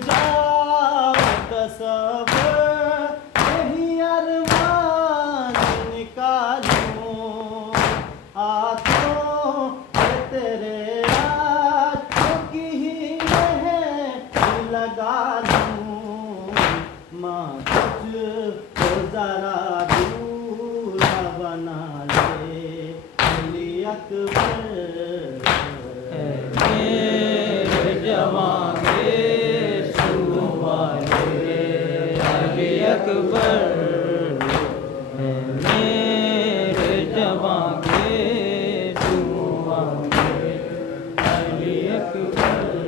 جاؤ تصور یہی ارمان نکالوں ہاتھوں سے تیرے آنکھوں کی ہی مہک لگا لوں ماں تجھ کو ذرا دور بنا لے علی اکبر جوان کے سو والے علی اکبر میرے جوان